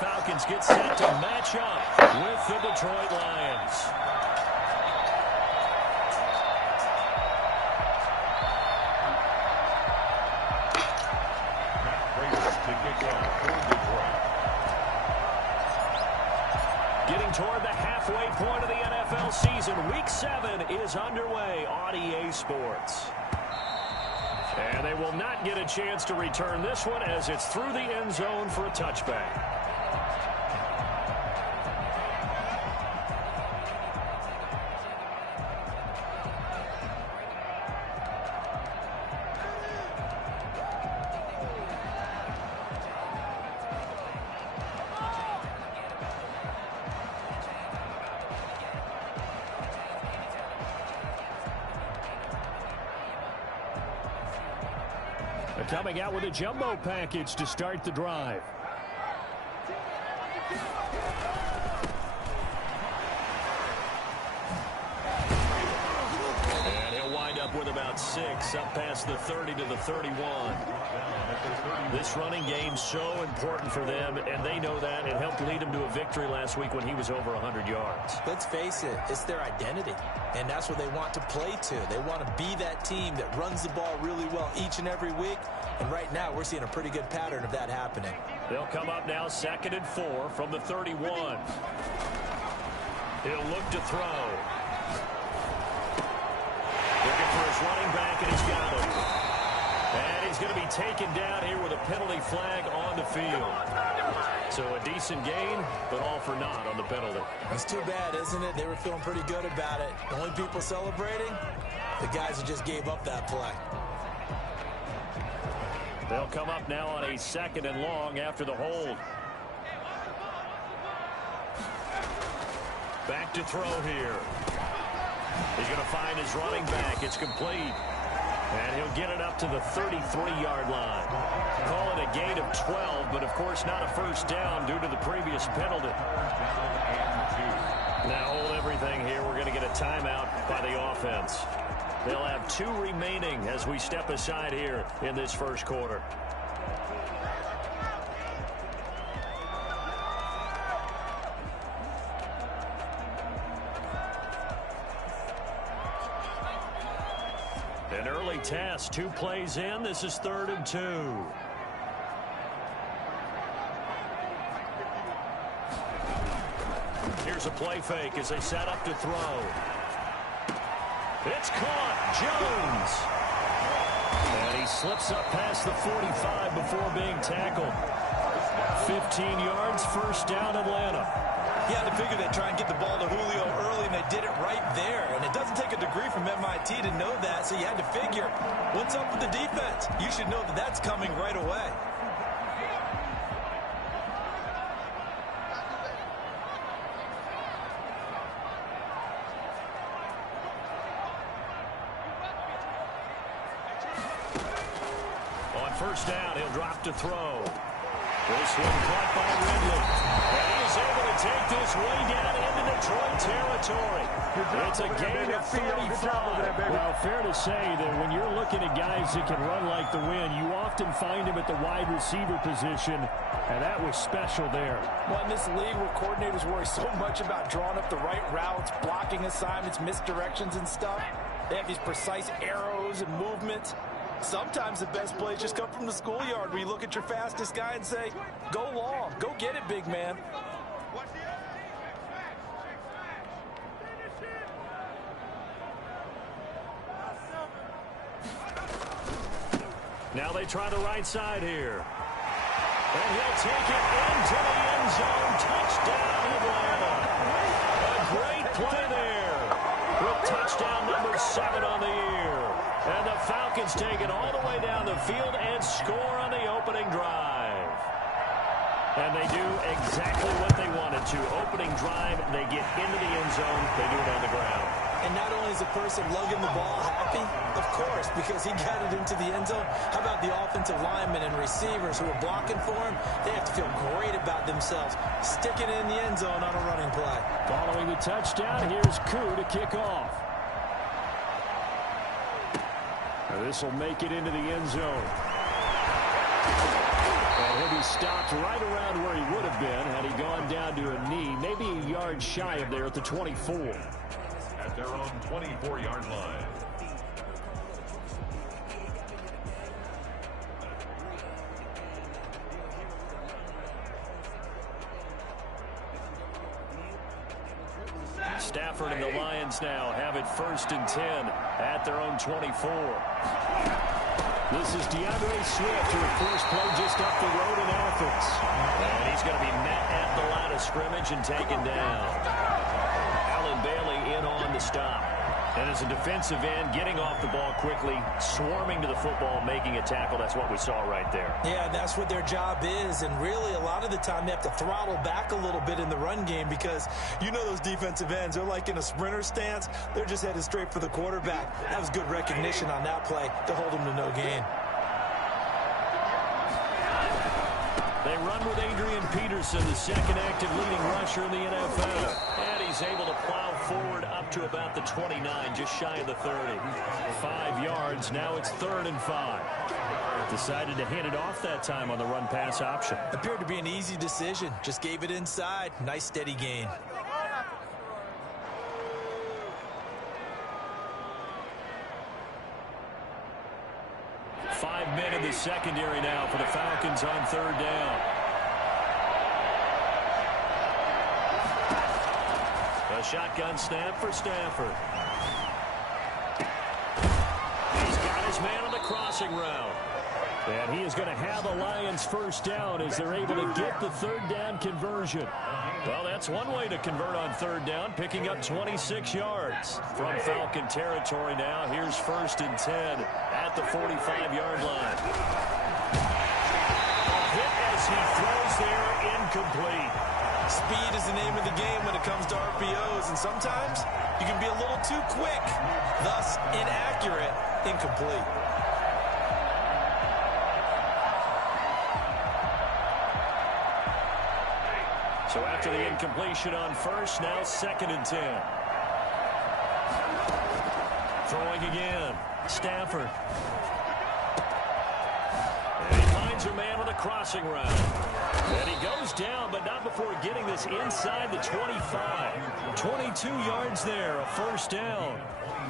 Falcons get set to match up with the Detroit Lions. Getting toward the halfway point of the NFL season, Week 7 is underway on EA Sports. And they will not get a chance to return this one as it's through the end zone for a touchback. Coming out with a jumbo package to start the drive. And he'll wind up with about 6, up past the 30 to the 31. This running game so important for them, and they know that. It helped lead them to a victory last week when he was over 100 yards. Let's face it, it's their identity, and that's what they want to play to. They want to be that team that runs the ball really well each and every week, and right now we're seeing a pretty good pattern of that happening. They'll come up now 2nd and 4 from the 31. He'll look to throw. Looking for his running back, and he's got him. And he's going to be taken down here with a penalty flag on the field. So a decent gain, but all for naught on the penalty. It's too bad, isn't it? They were feeling pretty good about it. The only people celebrating, the guys who just gave up that play. They'll come up now on a 2nd and long after the hold. Back to throw here. He's going to find his running back. It's complete. And he'll get it up to the 33-yard line. Call it a gain of 12, but of course not a first down due to the previous penalty. Now hold everything here. We're going to get a timeout by the offense. They'll have 2 remaining as we step aside here in this first quarter. An early test, 2 plays in. This is 3rd and 2. Here's a play fake as they set up to throw. It's caught. Jones. And he slips up past the 45 before being tackled. 15 yards, first down, Atlanta. Yeah, they figure they'd try and get the ball to Julio early, and they did it right there. And it doesn't take a degree from MIT to know that, so you had to figure, what's up with the defense? You should know that that's coming right away. On first down, he'll drop to throw. This one caught by Ridley. And he's able to take this way down into Detroit territory. It's a gain of 35. Well, fair to say that when you're looking at guys that can run like the wind, you often find them at the wide receiver position, and that was special there. Well, in this league where coordinators worry so much about drawing up the right routes, blocking assignments, misdirections and stuff, they have these precise arrows and movements. Sometimes the best plays just come from the schoolyard where you look at your fastest guy and say, go long, go get it, big man. Now they try the right side here. And he'll take it into the end zone. Touchdown, Atlanta. A great play there. With touchdown number 7 on the year. And the Falcons take it all the way down the field and score on the opening drive. And they do exactly what they wanted to. Opening drive, they get into the end zone. They do it on the ground. And not only is the person lugging the ball happy, of course, because he got it into the end zone. How about the offensive linemen and receivers who are blocking for him? They have to feel great about themselves, sticking it in the end zone on a running play. Following the touchdown, here's Koo to kick off. This will make it into the end zone. And he'll be stopped right around where he would have been yards shy of there at the 24. At their own 24-yard line. Stafford and the Lions now have it 1st and 10 at their own 24. This is DeAndre Swift, who first played just up the road in Athens. And he's going to be met at the line of scrimmage and taken down. Allen Bailey in on the stop. And as a defensive end, getting off the ball quickly, swarming to the football, making a tackle. That's what we saw right there. Yeah, that's what their job is. And really, a lot of the time, they have to throttle back a little bit in the run game because you know those defensive ends, they're like in a sprinter stance. They're just headed straight for the quarterback. That was good recognition on that play to hold them to no gain. They run with Adrian Peterson, the second active leading rusher in the NFL. And he's able to plow forward up to about the 29, just shy of the 30. 5 yards, now it's 3rd and 5. Decided to hand it off that time on the run-pass option. Appeared to be an easy decision. Just gave it inside. Nice steady gain. Five men in the secondary now for the Falcons on 3rd down. A shotgun snap for Stafford. He's got his man on the crossing route. And he is going to have the Lions 1st down as they're able to get the 3rd down conversion. Well, that's one way to convert on 3rd down, picking up 26 yards. From Falcon territory now, here's 1st and 10 at the 45-yard line. A hit as he throws there, incomplete. Speed is the name of the game when it comes to RPOs, and sometimes you can be a little too quick, thus inaccurate, incomplete. So after the incompletion on 1st, now 2nd and 10. Throwing again, Stafford. And he finds a man with a crossing route. And he goes down, but not before getting this inside the 25. 22 yards there, a 1st down.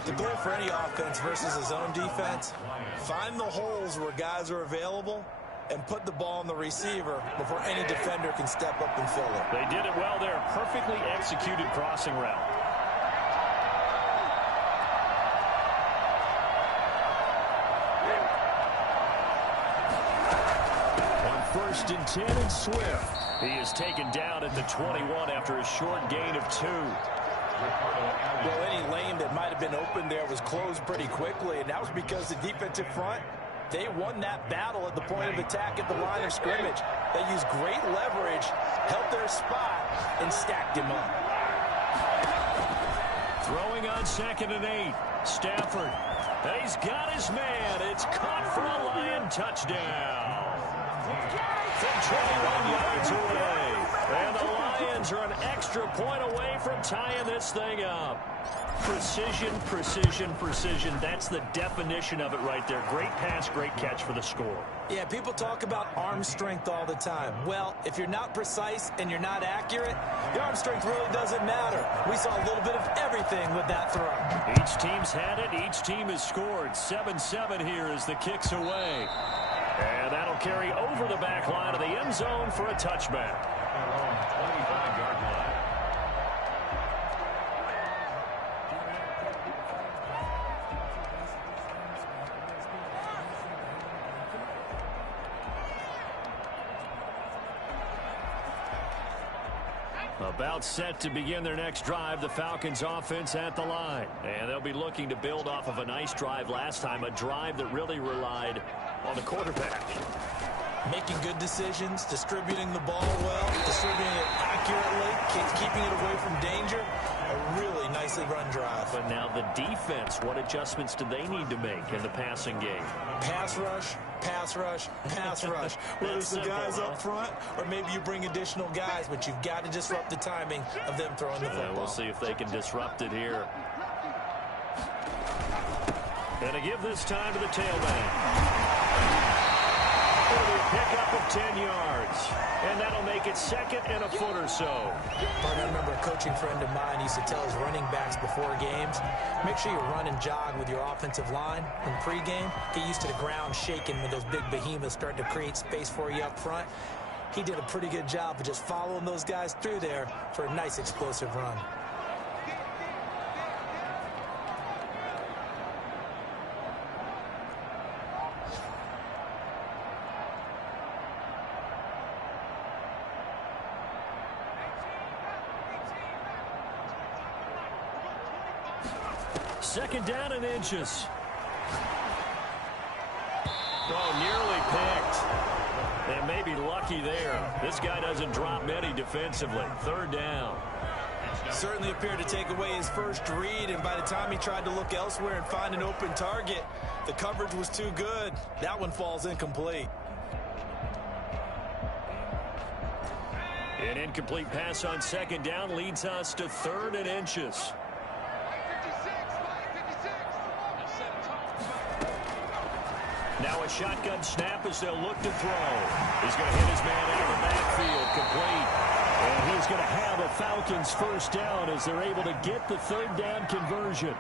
The goal for any offense versus a zone defense, find the holes where guys are available and put the ball on the receiver before any defender can step up and fill it. They did it well there. Perfectly executed crossing route. On 1st and 10 and Swift. He is taken down at the 21 after a short gain of 2. Well, any lane that might have been open there was closed pretty quickly, and that was because the defensive front, they won that battle at the point of attack at the line of scrimmage. They used great leverage, held their spot, and stacked him up. Throwing on 2nd and 8. Stafford. He's got his man. It's caught for a Lion touchdown. From 21 yards away. And the Lions are an extra point away from tying this thing up. Precision, precision, precision. That's the definition of it right there. Great pass, great catch for the score. Yeah, people talk about arm strength all the time. Well, if you're not precise and you're not accurate, your arm strength really doesn't matter. We saw a little bit of everything with that throw. Each team's had it. Each team has scored. 7-7 here as the kick's away. And that'll carry over the back line of the end zone for a touchback. 25-yard line. About set to begin their next drive, the Falcons offense at the line. And they'll be looking to build off of a nice drive last time, a drive that really relied on the quarterback. Making good decisions, distributing the ball well, distributing it accurately, keeping it away from danger. A really nicely run drive. But now the defense, what adjustments do they need to make in the passing game? Pass rush, pass rush, pass rush. Whether it's the guys up front or maybe you bring additional guys, but you've got to disrupt the timing of them throwing the football. We'll see if they can disrupt it here. And to give this time to the tailback. Pickup of 10 yards. And that'll make it second and a foot or so. I remember a coaching friend of mine used to tell his running backs before games, make sure you run and jog with your offensive line in pregame. Get used to the ground shaking when those big behemoths start to create space for you up front. He did a pretty good job of just following those guys through there for a nice explosive run. Second down and inches. Oh, nearly picked. And maybe lucky there. This guy doesn't drop many defensively. Third down. Certainly appeared to take away his first read, and by the time he tried to look elsewhere and find an open target, the coverage was too good. That one falls incomplete. An incomplete pass on second down leads us to third and inches. Now a shotgun snap as they'll look to throw. He's going to hit his man out of the backfield, complete. And he's going to have a Falcons first down as they're able to get the third down conversion.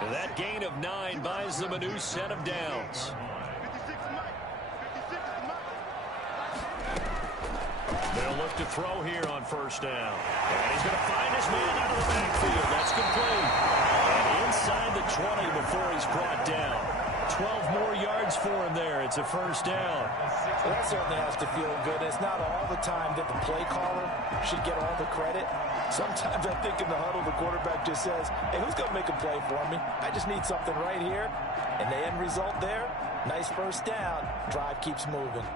And that gain of 9 buys them a new set of downs. They'll look to throw here on first down. And he's going to find his man out of the backfield. That's complete. And inside the 20 before he's brought down. 12 more yards for him there. It's a first down. Well, that certainly has to feel good. It's not all the time that the play caller should get all the credit. Sometimes I think in the huddle, the quarterback just says, hey, who's going to make a play for me? I just need something right here. And the end result there, nice first down. Drive keeps moving.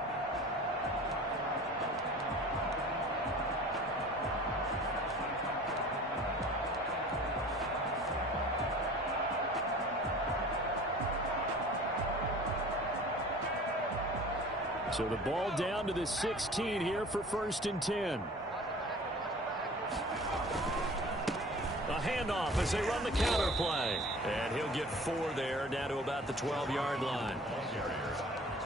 So the ball down to the 16 here for first and 10. A handoff as they run the counter play. And he'll get 4 there, down to about the 12-yard line.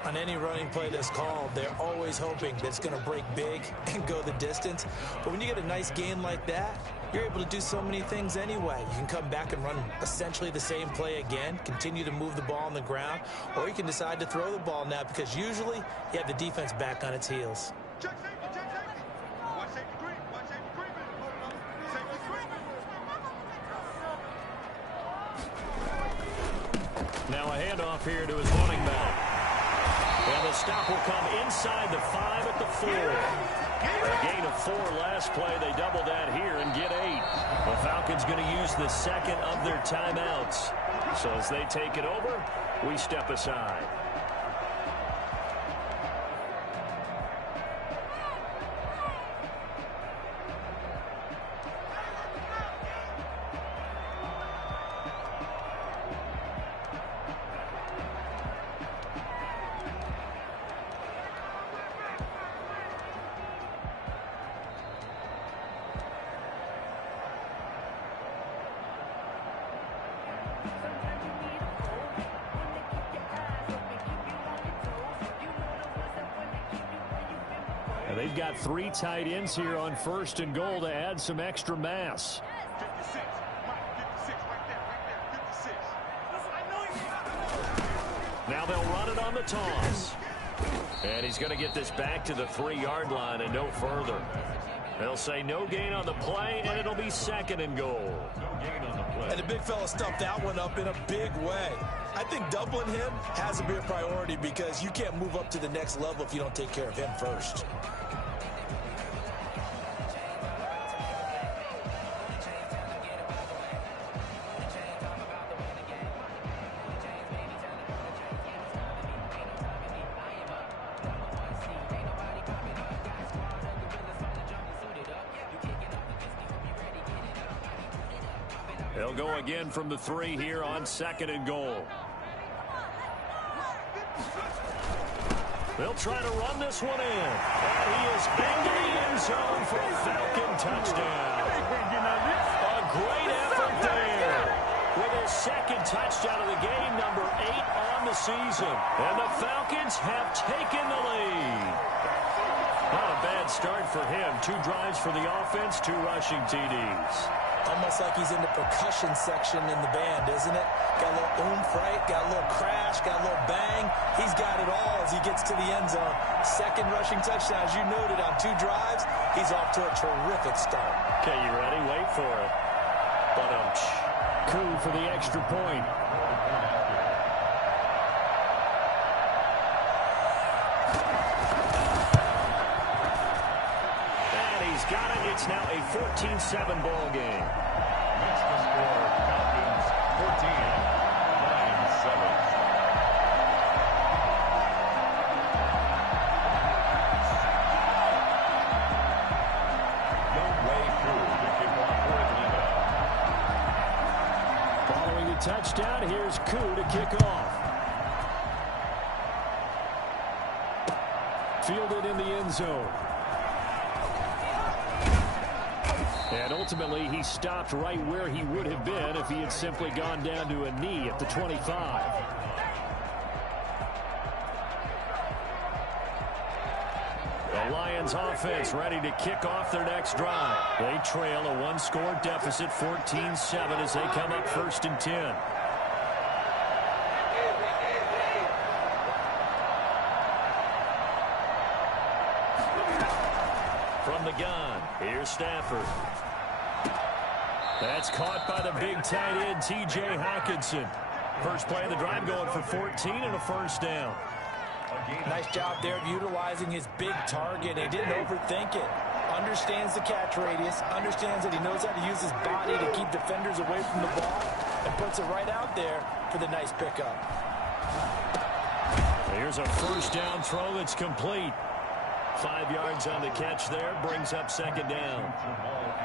On any running play that's called, they're always hoping that it's going to break big and go the distance. But when you get a nice gain like that, you're able to do so many things anyway. You can come back and run essentially the same play again, continue to move the ball on the ground, or you can decide to throw the ball now because usually you have the defense back on its heels. Check safety, check safety. Watch safety green, watch safety green. Safety green. Now a handoff here to his running back. And the stop will come inside the 5 at the 4. A gain of 4 last play. They double that here and get 8. The Falcons going to use the second of their timeouts. So as they take it over, we step aside. They've got 3 tight ends here on first and goal to add some extra mass. 56, Mike, 56, right there, 56. Now they'll run it on the toss. And he's going to get this back to the 3-yard line and no further. They'll say no gain on the play, and it'll be second and goal. And the big fella stuffed that one up in a big way. I think doubling him has to be a priority because you can't move up to the next level if you don't take care of him first. They'll go again from the 3 here on second and goal. They'll try to run this one in. And he is into the end zone for a Falcon touchdown. A great effort there with his his second touchdown of the game, number 8 on the season. And the Falcons have taken the lead. Not a bad start for him. 2 drives for the offense, 2 rushing TDs. Almost like he's in the percussion section in the band, isn't it? Got a little oomph, right? Got a little crash, got a little bang. He's got it all as he gets to the end zone. Second rushing touchdown, as you noted, on 2 drives. He's off to a terrific start. Okay, you ready? Wait for it. But Koo for the extra point. Got it. It's now a 14-7 ball game. That's the score. Falcons 14, Lions 7. Younghoe Koo to kick off for Atlanta. Following the touchdown, here's Koo to kick off. Fielded in the end zone. And ultimately, he stopped right where he would have been if he had simply gone down to a knee at the 25. The Lions offense ready to kick off their next drive. They trail a 1-score deficit, 14-7, as they come up 1st and 10. From the gun, here's Stafford. That's caught by the big tight end, T.J. Hockenson. First play of the drive going for 14 and a first down. Nice job there of utilizing his big target. He didn't overthink it. Understands the catch radius. Understands that he knows how to use his body to keep defenders away from the ball. And puts it right out there for the nice pickup. Here's a first down throw that's complete. 5 yards on the catch there, brings up 2nd down.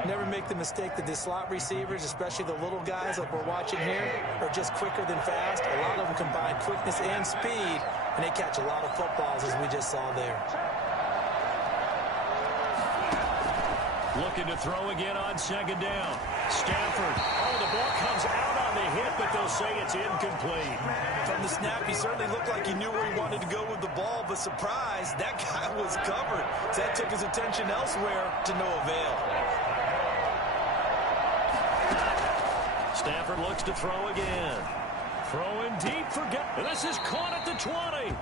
Never make the mistake that the slot receivers, especially the little guys like we're watching here, are just quicker than fast. A lot of them combine quickness and speed, and they catch a lot of footballs, as we just saw there. Looking to throw again on 2nd down. Stafford. Oh, the ball comes out on the hit, but they'll say it's incomplete. From the snap, he certainly looked like he knew where he wanted to go with the ball, but surprise, that guy was covered. So that took his attention elsewhere to no avail. Stafford looks to throw again. Throwing deep for and this is caught at the 20.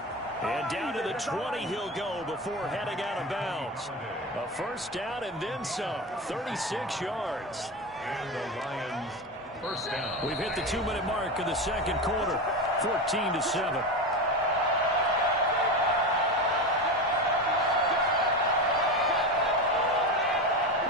And down to the 20 he'll go before heading out of bounds. A first down and then some. 36 yards. And the Lions first down. We've hit the 2-minute mark of the 2nd quarter. 14-7.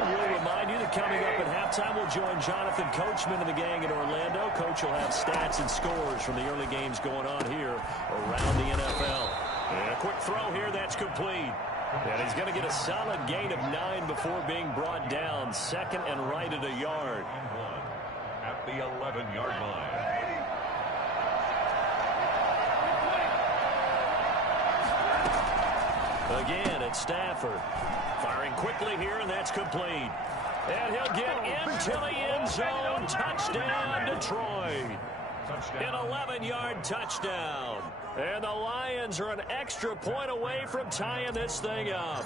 We'll remind you that coming up at halftime, we'll join Jonathan Coachman and the gang in Orlando. Coach will have stats and scores from the early games going on here around the NFL. And a quick throw here, that's complete. And he's going to get a solid gain of 9 before being brought down. 2nd and right at a yard. At the 11-yard line. Again, it's Stafford. Firing quickly here, and that's complete. And he'll get into the end zone. Touchdown, Detroit. An 11-yard touchdown. And the Lions are an extra point away from tying this thing up.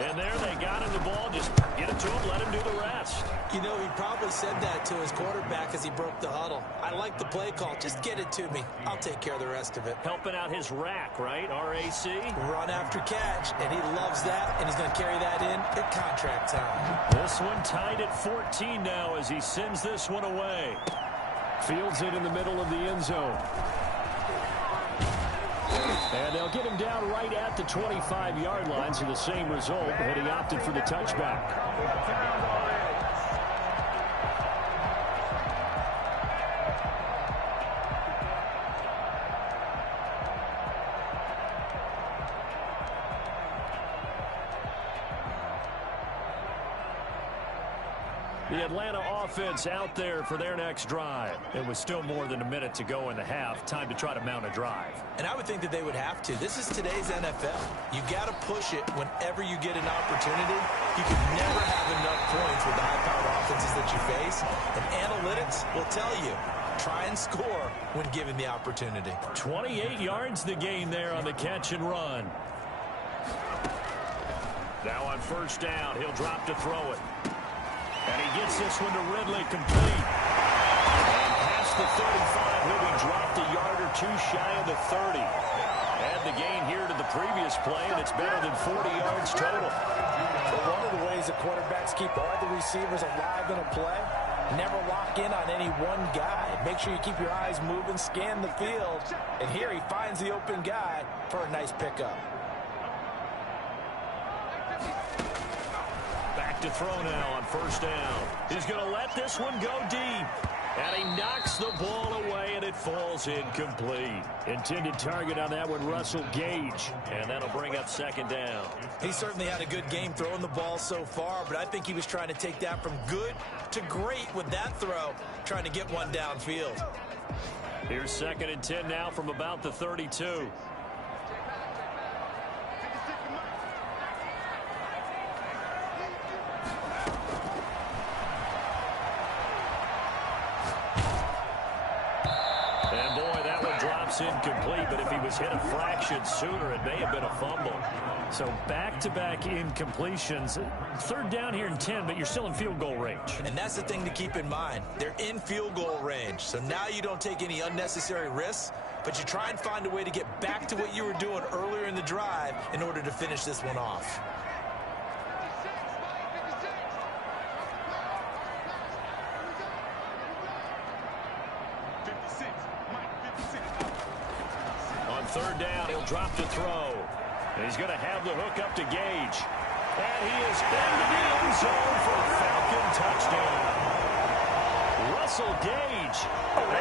And there they got him the ball. Just get it to him, let him do the rest. You know, he probably said that to his quarterback as he broke the huddle. I like the play call. Just get it to me. I'll take care of the rest of it. Helping out his rack, right? R-A-C? Run after catch, and he loves that, and he's going to carry that in at contract time. This one tied at 14 now as he sends this one away. Fields it in the middle of the end zone. And they'll get him down right at the 25-yard line, so the same result, but he opted for the touchback. The Atlanta offense out there for their next drive. It was still more than a minute to go in the half. Time to try to mount a drive. And I would think that they would have to. This is today's NFL. You got to push it whenever you get an opportunity. You can never have enough points with the high-powered offense. offenses that you face, and analytics will tell you, try and score when given the opportunity. 28 yards the gain there on the catch and run. Now on first down, he'll drop to throw it. And he gets this one to Ridley, complete. And past the 35, he'll be dropped a yard or two shy of the 30. Add the gain here to the previous play, and it's better than 40 yards total. But one of the ways the quarterbacks keep all the receivers alive in a play, never lock in on any one guy. Make sure you keep your eyes moving, scan the field. And here he finds the open guy for a nice pickup. Back to throw now on first down. He's going to let this one go deep. And he knocks the ball away, and it falls incomplete. Intended target on that one, Russell Gage. And that'll bring up second down. He certainly had a good game throwing the ball so far, but I think he was trying to take that from good to great with that throw, trying to get one downfield. Here's 2nd and 10 now from about the 32. Incomplete, but if he was hit a fraction sooner, it may have been a fumble. So back-to-back incompletions. 3rd down here and 10, but you're still in field goal range. And that's the thing to keep in mind. They're in field goal range. So now you don't take any unnecessary risks, but you try and find a way to get back to what you were doing earlier in the drive in order to finish this one off. On 3rd down, he'll drop to throw. And he's going to have the hook up to Gage. And he is into the end zone for a Falcon touchdown. Russell Gage,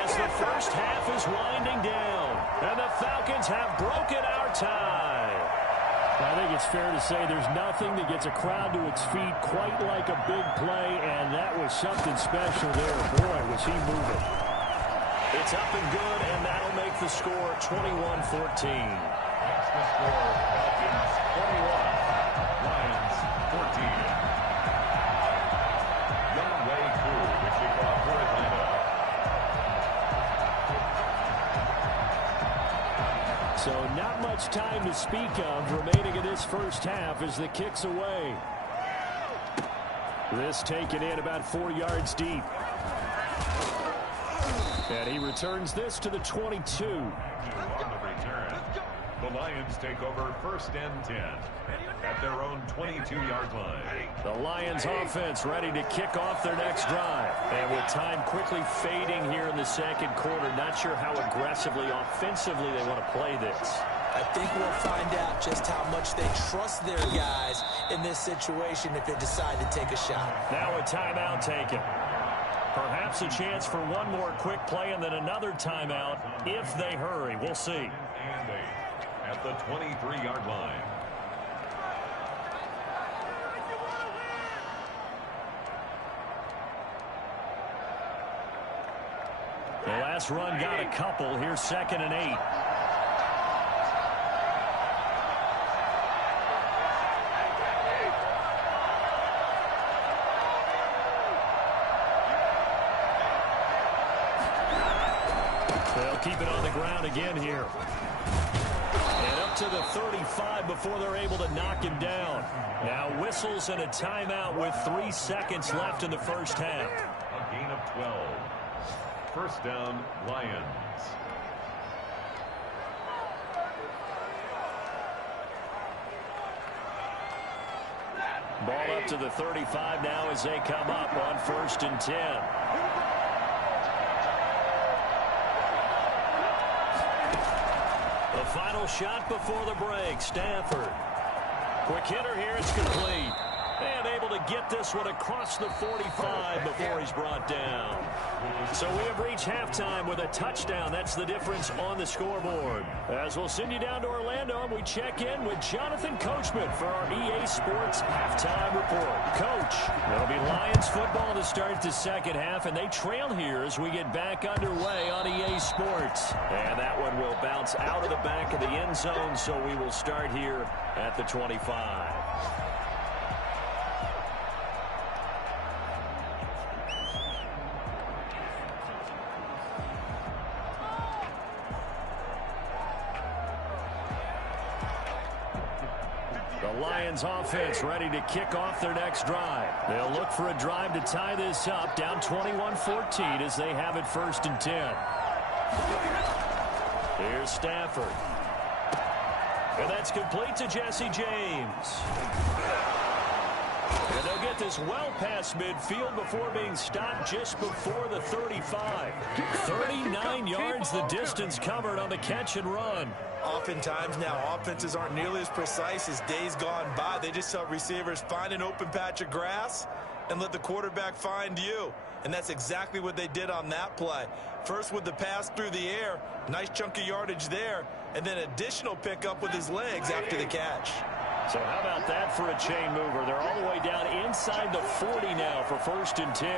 as the first half is winding down. And the Falcons have broken our tie. I think it's fair to say there's nothing that gets a crowd to its feet quite like a big play, and that was something special there. Boy, was he moving. It's up and good, and that'll make the score 21-14. That's the score. Falcons 21, Lions 14. Young Wei Koo, the kickoff for Atlanta. So not much time to speak of remaining in this first half as the kick's away. This taken in about 4 yards deep. And he returns this to the 22. On the return, the Lions take over 1st and 10 at their own 22-yard line. The Lions offense ready to kick off their next drive. And with time quickly fading here in the 2nd quarter, not sure how aggressively, offensively they want to play this. I think we'll find out just how much they trust their guys in this situation if they decide to take a shot. Now a timeout taken. Perhaps a chance for one more quick play and then another timeout if they hurry. We'll see. And 8 at the 23-yard line. The last run got a couple. Here's 2nd and 8. They'll keep it on the ground again here. And up to the 35 before they're able to knock him down. Now whistles and a timeout with 3 seconds left in the first half. A gain of 12. 1st down, Lions. Ball up to the 35 now as they come up on 1st and 10. The final shot before the break, Stafford. Quick hitter here, it's complete. And able to get this one across the 45 before he's brought down. So we have reached halftime with a touchdown. That's the difference on the scoreboard. As we'll send you down to Orlando, and we check in with Jonathan Coachman for our EA Sports Halftime Report. Coach, it'll be Lions football to start the 2nd half, and they trail here as we get back underway on EA Sports. And that one will bounce out of the back of the end zone, so we will start here at the 25. The Lions offense ready to kick off their next drive. They'll look for a drive to tie this up, down 21-14 as they have it 1st and 10. Here's Stafford. And that's complete to Jesse James. And they'll get this well past midfield before being stopped just before the 35. 39 yards the distance covered on the catch and run. Oftentimes now offenses aren't nearly as precise as days gone by. They just tell receivers, find an open patch of grass and let the quarterback find you. And that's exactly what they did on that play. First with the pass through the air, nice chunk of yardage there, and then additional pickup with his legs after the catch. So how about that for a chain mover? They're all the way down inside the 40 now for 1st and 10.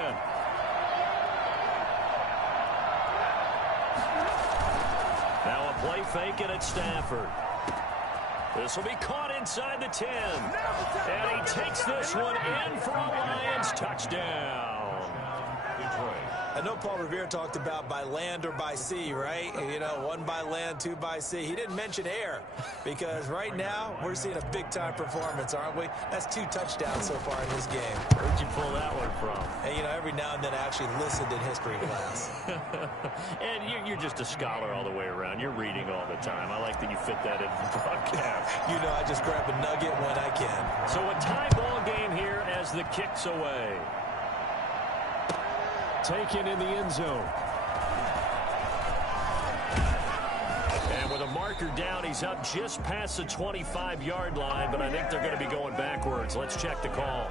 Now a play fake and it's Stafford. This will be caught inside the 10. And he takes this one in for a Lions touchdown. I know Paul Revere talked about by land or by sea, right? You know, 1 by land, 2 by sea. He didn't mention air because right now we're seeing a big-time performance, aren't we? That's 2 touchdowns so far in this game. Where'd you pull that one from? Hey, you know, every now and then I actually listened in history class. And you're just a scholar all the way around. You're reading all the time. I like that you fit that in the broadcast. You know, I just grab a nugget when I can. So a tie ball game here as the kick's away. Taken in the end zone. And with a marker down, he's up just past the 25-yard line, but I think they're going to be going backwards. Let's check the call.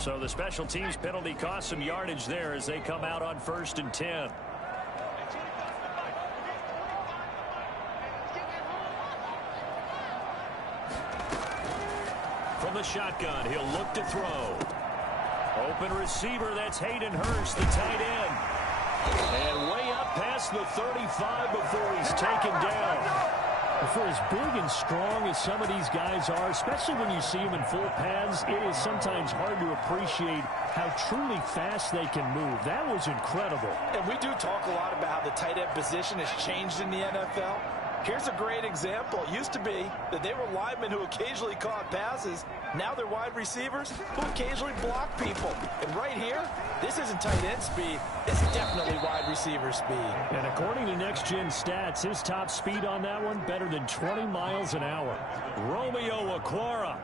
So the special teams penalty cost some yardage there as they come out on 1st and 10. From the shotgun, he'll look to throw. Open receiver, that's Hayden Hurst, the tight end. And way up past the 35 before he's taken down. For as big and strong as some of these guys are, especially when you see them in full pads, it is sometimes hard to appreciate how truly fast they can move. That was incredible. And we do talk a lot about how the tight end position has changed in the NFL. Here's a great example. It used to be that they were linemen who occasionally caught passes. Now they're wide receivers who occasionally block people. And right here, this isn't tight end speed. It's definitely wide receiver speed. And according to Next Gen Stats, his top speed on that one, better than 20 miles an hour. Romeo Okwara,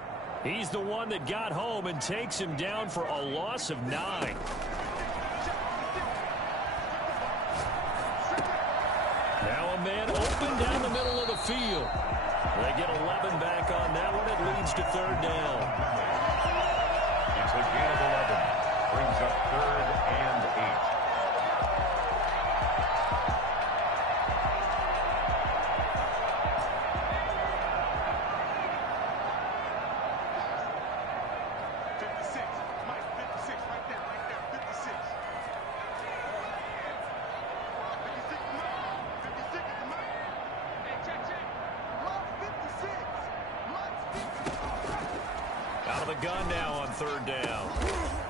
he's the one that got home and takes him down for a loss of 9. Now a man open down the middle of the field. They get 11 back on that one. It leads to 3rd down. It's a gain of 11. Brings up 3rd and 8. Gun now on 3rd down.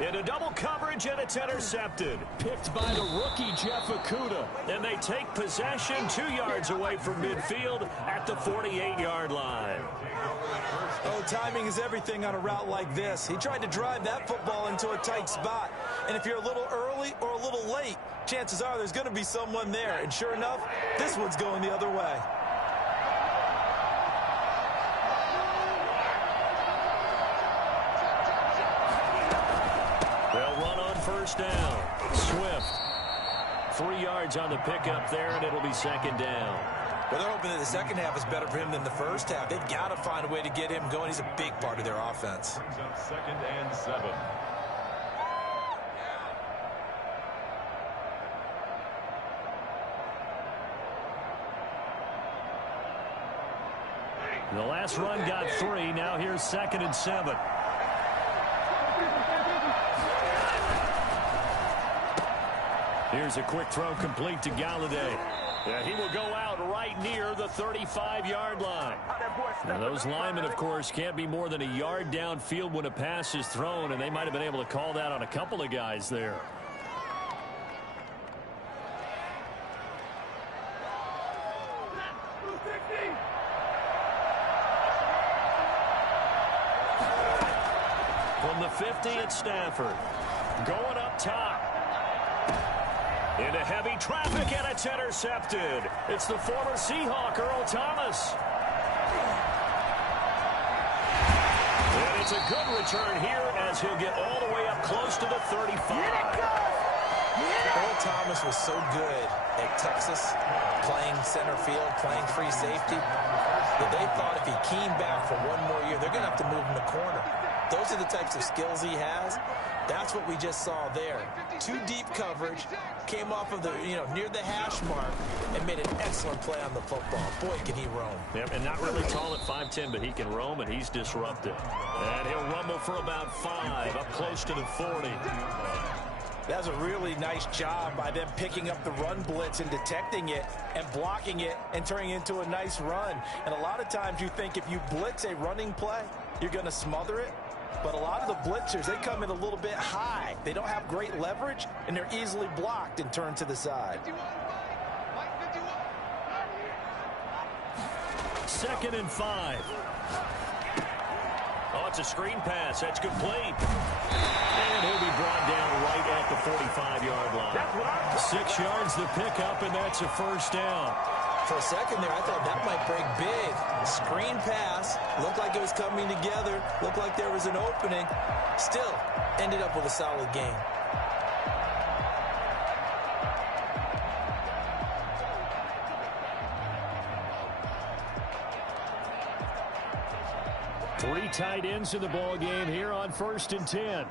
Into double coverage, and it's intercepted. Picked by the rookie Jeff Okudah. And they take possession 2 yards away from midfield at the 48-yard line. Oh, timing is everything on a route like this. He tried to drive that football into a tight spot. And if you're a little early or a little late, chances are there's going to be someone there. And sure enough, this one's going the other way. First down. Swift. 3 yards on the pickup there, and it'll be 2nd down. Well, they're hoping that the second half is better for him than the first half. They've got to find a way to get him going. He's a big part of their offense. 2nd and 7. The last run got 3. Now here's 2nd and 7. Here's a quick throw complete to Galladay. Yeah, he will go out right near the 35-yard line. Now, those linemen, of course, can't be more than a yard downfield when a pass is thrown, and they might have been able to call that on a couple of guys there. From the 50 at Stafford. Going up top. Into heavy traffic, and it's intercepted. It's the former Seahawk, Earl Thomas. And it's a good return here as he'll get all the way up close to the 35. Earl Thomas was so good at Texas, playing center field, playing free safety, that they thought if he came back for one more year, they're going to have to move him to corner. Those are the types of skills he has. That's what we just saw there. Two deep coverage, came off of the, near the hash mark, and made an excellent play on the football. Boy, can he roam. Yep, and not really tall at 5'10", but he can roam, and he's disruptive. And he'll rumble for about 5, up close to the 40. That's a really nice job by them picking up the run blitz and detecting it and blocking it and turning it into a nice run. And a lot of times you think if you blitz a running play, you're going to smother it. But a lot of the blitzers, they come in a little bit high. They don't have great leverage, and they're easily blocked and turned to the side. 2nd and 5. Oh, it's a screen pass. That's complete. And he'll be brought down right at the 45-yard line. 6 yards the pickup, and that's a first down. For a second there, I thought that might break big. Screen pass. Looked like it was coming together. Looked like there was an opening. Still, ended up with a solid game. Three tight ends in the ball game here on 1st and 10.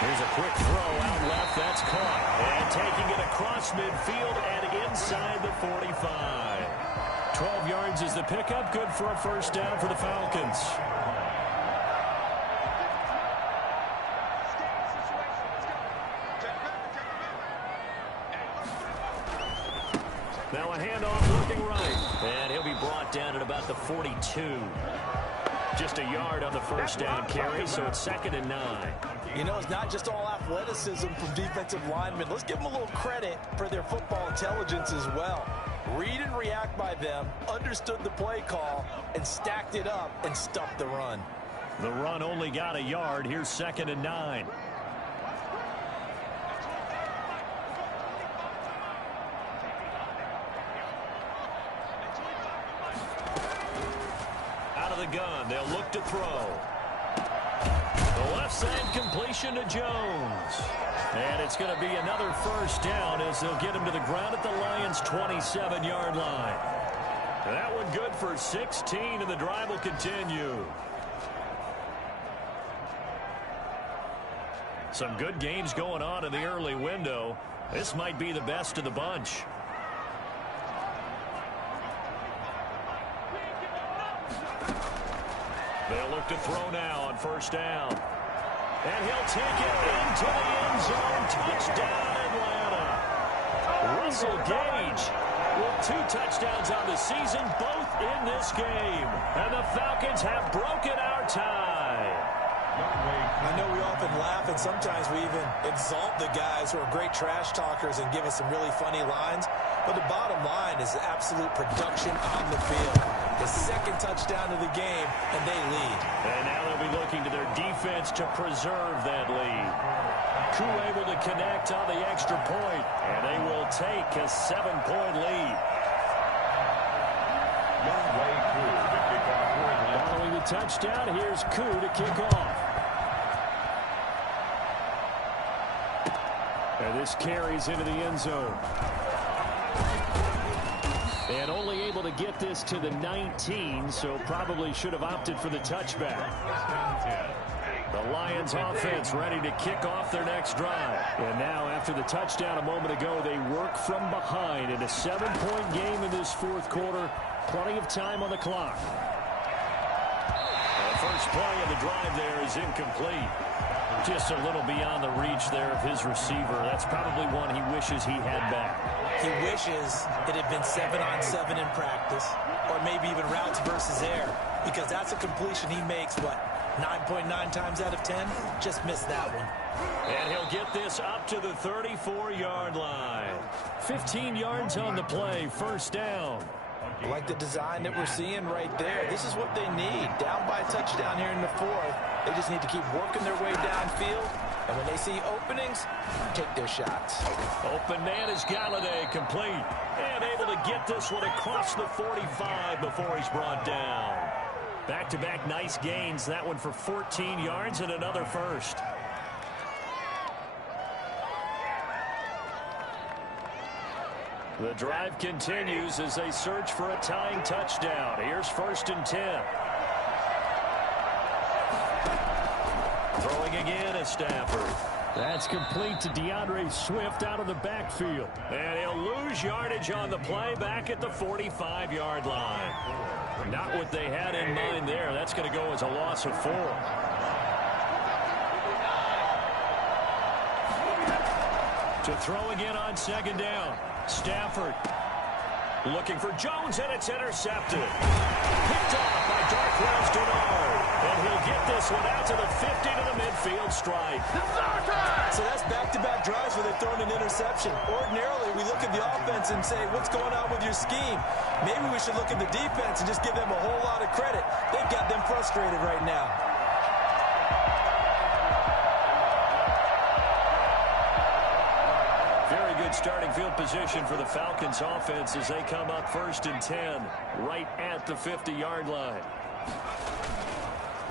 Here's a quick throw out left. That's caught. And taking it across midfield and inside the 45. 12 yards is the pickup. Good for a first down for the Falcons. Now a handoff looking right. And he'll be brought down at about the 42. Just a yard on the first down carry, so it's 2nd and 9. It's not just all athleticism from defensive linemen. Let's give them a little credit for their football intelligence as well. Read and react by them, understood the play call, and stacked it up and stuffed the run. The run only got a yard. Here's 2nd and 9. Out of the gun, they'll look to throw. The left side completion to Jones. And it's going to be another first down as they'll get him to the ground at the Lions' 27-yard line. That one good for 16, and the drive will continue. Some good games going on in the early window. This might be the best of the bunch. They'll look to throw now on first down. And he'll take it into the end zone. Touchdown, Atlanta. Russell Gage with 2 touchdowns on the season, both in this game. And the Falcons have broken our tie. I know we often laugh, and sometimes we even exalt the guys who are great trash talkers and give us some really funny lines. But the bottom line is the absolute production on the field. The 2nd touchdown of the game, and they lead. And now they'll be looking to their defense to preserve that lead. Koo able to connect on the extra point, and they will take a 7-point lead. Following the touchdown, here's Koo to kick off. And this carries into the end zone. And only able to get this to the 19, so probably should have opted for the touchback. The Lions offense ready to kick off their next drive. And now after the touchdown a moment ago, they work from behind in a 7-point game in this 4th quarter. Plenty of time on the clock. The first play of the drive there is incomplete. Just a little beyond the reach there of his receiver. That's probably one he wishes he had back. He wishes it had been 7-on-7 in practice, or maybe even routes versus air, because that's a completion he makes, what, 9.9 times out of 10? Just missed that one. And he'll get this up to the 34-yard line. 15 yards on the play, first down. I like the design that we're seeing right there. This is what they need. Down by a touchdown here in the fourth. They just need to keep working their way downfield. And when they see openings, take their shots. Open man is Galladay, complete. And able to get this one across the 45 before he's brought down. Back-to-back nice gains. That one for 14 yards and another first. The drive continues as they search for a tying touchdown. Here's 1st and 10. Throwing again is Stafford. That's complete to DeAndre Swift out of the backfield. And he'll lose yardage on the play back at the 45-yard line. Not what they had in mind there. That's going to go as a loss of 4. To throw again on 2nd down. Stafford looking for Jones, and it's intercepted. Picked off by Darqueze Dennard. And he'll get this one out to the 50 to the midfield stripe. So that's back-to-back drives where they've thrown an interception. Ordinarily, we look at the offense and say, what's going on with your scheme? Maybe we should look at the defense and just give them a whole lot of credit. They've got them frustrated right now. Very good starting field position for the Falcons offense as they come up 1st and 10 right at the 50-yard line.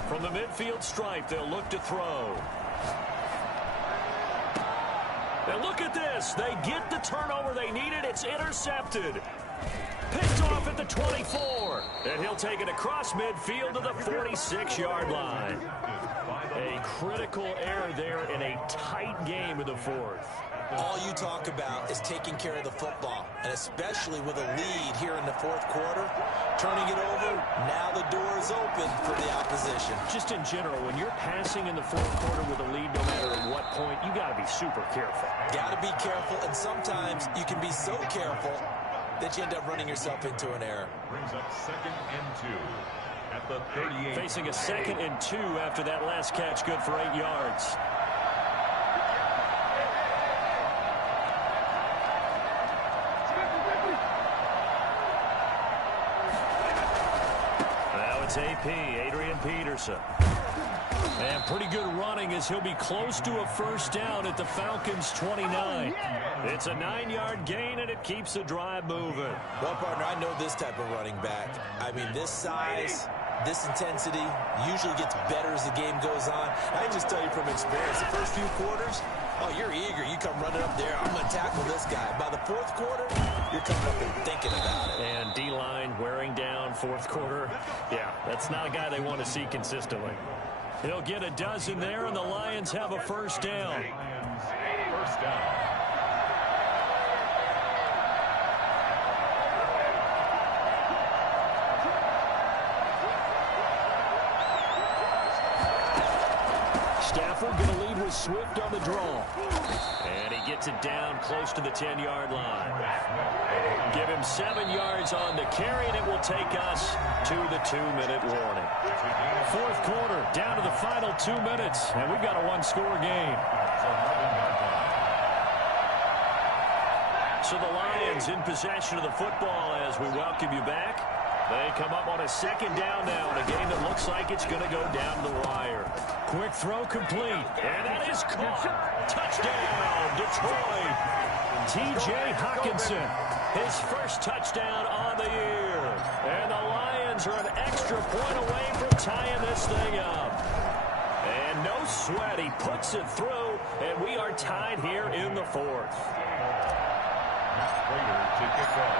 From the midfield stripe, they'll look to throw. And look at this. They get the turnover they needed. It's intercepted. Picked off at the 24. And he'll take it across midfield to the 46-yard line. A critical error there in a tight game in the fourth. All you talk about is taking care of the football, and especially with a lead here in the fourth quarter, turning it over, now the door is open for the opposition. Just in general, when you're passing in the fourth quarter with a lead, no matter at what point, you got to be super careful. Got to be careful, and sometimes you can be so careful that you end up running yourself into an error. Brings up 2nd and 2 at the 38. Facing a 2nd and 2 after that last catch, good for 8 yards. AP, Adrian Peterson. And pretty good running as he'll be close to a first down at the Falcons' 29. It's a 9-yard gain, and it keeps the drive moving. Well, partner, I know this type of running back. I mean, this size, this intensity usually gets better as the game goes on. I can just tell you from experience, the first few quarters, oh, you're eager. You come running up there, I'm going to tackle this guy. By the fourth quarter, you're coming up and thinking about it. And D-line wearing down fourth quarter. Yeah, that's not a guy they want to see consistently. He'll get a dozen there, and the Lions have a first down. First down. Stafford going to lead with Swift on the draw. And he gets it down close to the 10-yard line. Give him 7 yards on the carry, and it will take us to the 2-minute warning. Fourth quarter, down to the final 2 minutes, and we've got a one-score game. So the Lions in possession of the football as we welcome you back. They come up on a 2nd down now in a game that looks like it's going to go down to the wire. Quick throw complete, and that is caught. Touchdown, Detroit. T.J. Hockenson, his first touchdown on the year. And the Lions are an extra point away from tying this thing up. And no sweat, he puts it through, and we are tied here in the fourth.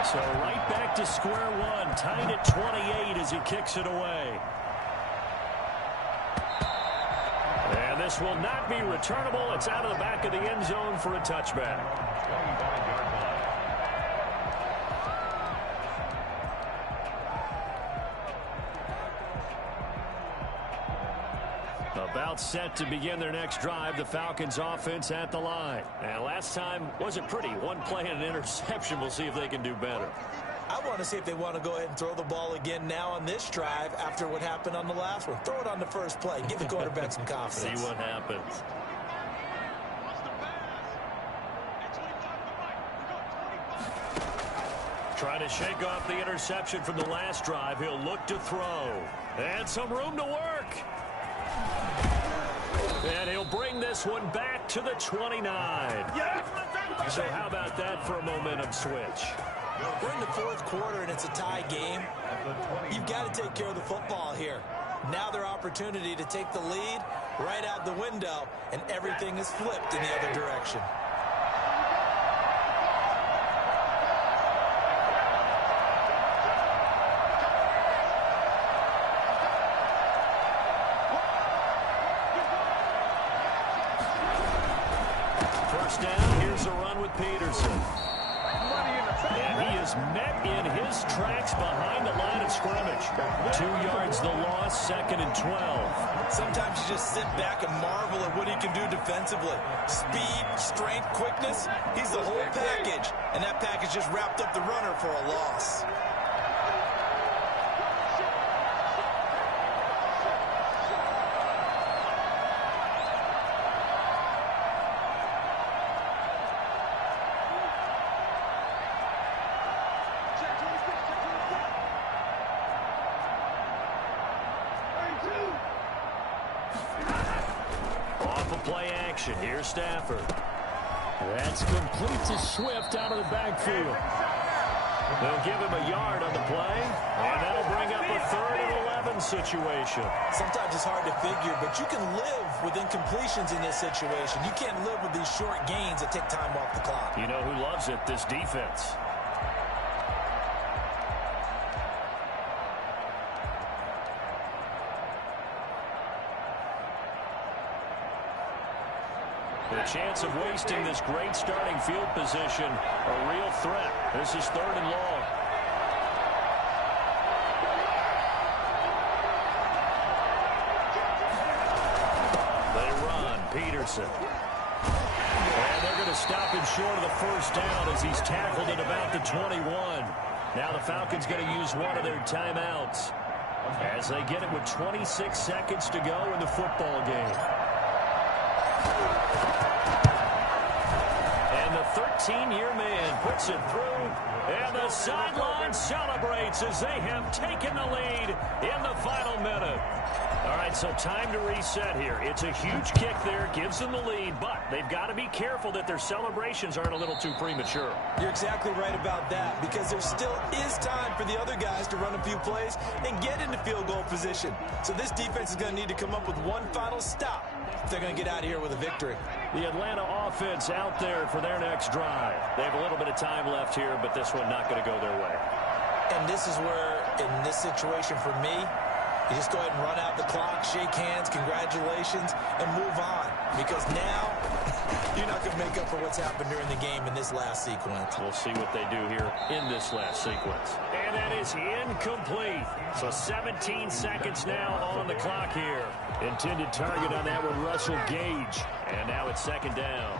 So right back to square one, tied at 28 as he kicks it away. And this will not be returnable. It's out of the back of the end zone for a touchback. 25-yard line. About set to begin their next drive, the Falcons offense at the line. And last time wasn't pretty. One play and an interception. We'll see if they can do better. I want to see if they want to go ahead and throw the ball again now on this drive after what happened on the last one. Throw it on the first play. Give the quarterback some confidence. See what happens. Trying to shake off the interception from the last drive. He'll look to throw. And some room to work. And he'll bring this one back to the 29. So how about that for a momentum switch? We're in the fourth quarter, and it's a tie game. You've got to take care of the football here. Now their opportunity to take the lead right out the window, and everything is flipped in the other direction. First down, here's a run with Peterson. And he is met in his tracks behind the line of scrimmage. 2 yards the loss, 2nd and 12. Sometimes you just sit back and marvel at what he can do defensively. Speed, strength, quickness, he's the whole package. And that package just wrapped up the runner for a loss. Play action. Here's Stafford. That's complete to Swift out of the backfield. They'll give him a yard on the play, and that'll bring up a 3rd and 11 situation. Sometimes it's hard to figure, but you can live with incompletions in this situation. You can't live with these short gains that take time off the clock. You know who loves it? This defense. The chance of wasting this great starting field position, a real threat. This is 3rd and long. They run. Peterson. And they're going to stop him short of the first down as he's tackled at about the 21. Now the Falcons going to use one of their timeouts as they get it with 26 seconds to go in the football game. And the 13-year man puts it through, and the sideline celebrates as they have taken the lead in the final minute. All right, so time to reset here. It's a huge kick there, gives them the lead, but they've got to be careful that their celebrations aren't a little too premature. You're exactly right about that, because there still is time for the other guys to run a few plays and get into field goal position. So this defense is going to need to come up with one final stop if they're going to get out of here with a victory. The Atlanta offense out there for their next drive. They have a little bit of time left here, but this one not going to go their way. And this is where, in this situation for me, you just go ahead and run out the clock, shake hands, congratulations, and move on. Because now, you're not going to make up for what's happened during the game in this last sequence. We'll see what they do here in this last sequence. And that is incomplete. So 17 seconds now on the clock here. Intended target on that one, Russell Gage. And now it's 2nd down.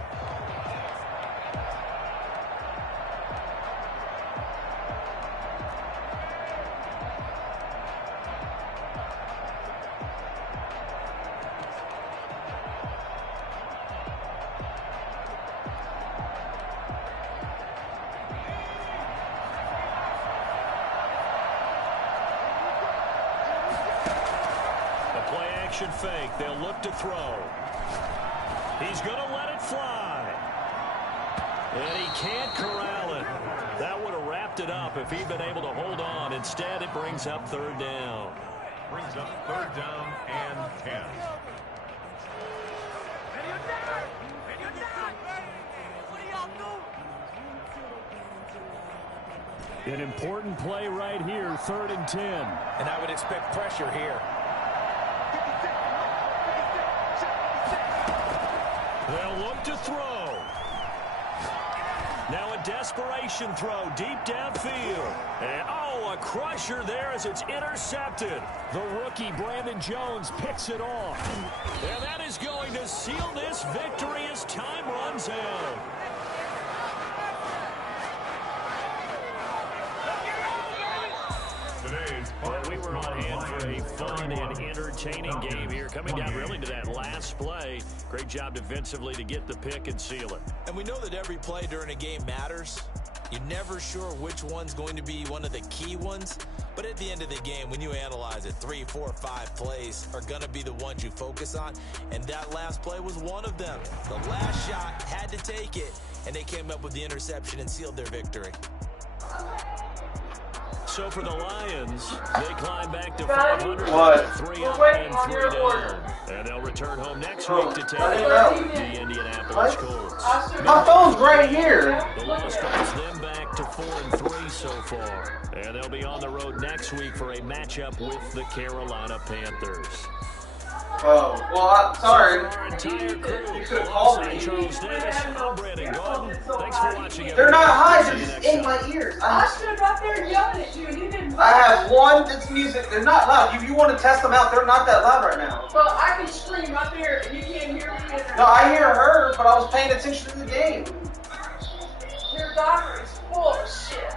Fake. They'll look to throw. He's going to let it fly. And he can't corral it. That would have wrapped it up if he'd been able to hold on. Instead, it brings up 3rd down. Brings up 3rd down and 10. An important play right here, 3rd and 10. And I would expect pressure here. They'll look to throw. Now a desperation throw deep downfield. And, oh, a crusher there as it's intercepted. The rookie, Brandon Jones, picks it off. And that is going to seal this victory as time runs out. Well, we were on hand for a fun and entertaining game here, coming down really to that last play. Great job defensively to get the pick and seal it. And we know that every play during a game matters. You're never sure which one's going to be one of the key ones. But at the end of the game, when you analyze it, 3, 4, 5 plays are going to be the ones you focus on. And that last play was one of them. The last shot had to take it, and they came up with the interception and sealed their victory. So for the Lions, they climb back to 500, 3 up and 3 down. And they'll return home next week to take the Indianapolis Colts. My phone's right here. The loss drops them back to 4-3 so far. And they'll be on the road next week for a matchup with the Carolina Panthers. Oh, well, I'm sorry. Our entire crew, You could have called me. Charles Davis, I'm Brandon Gordon. Thanks for watching. They're not high, See they're you just next in time. my ears. I stood right there yelling at you and you didn't. I have one that's music. They're not loud. If you want to test them out, they're not that loud right now. Well, I can scream right there and you can't hear me. No, I hear her, but I was paying attention to the game. Your daughter is full of shit.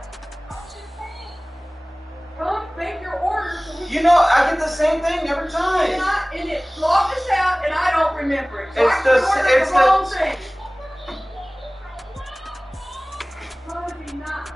Come make your order. So we You know, I get the same thing every time. and it locked us out and I don't remember it. So It's I the- ordered it's the the- wrong thing. Trying to be nice.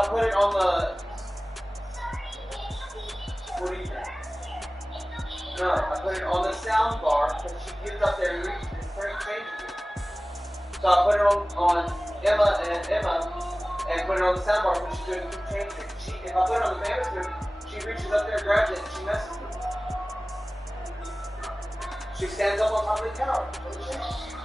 I put it on the. What do you think? No, I put it on the sound bar because she gets up there and reaches and changes it. So I put it on Emma and put it on the sound bar when she's doing two changes. If I put it on the banister, she reaches up there, grabs it, and she messes with it. She stands up on top of the couch.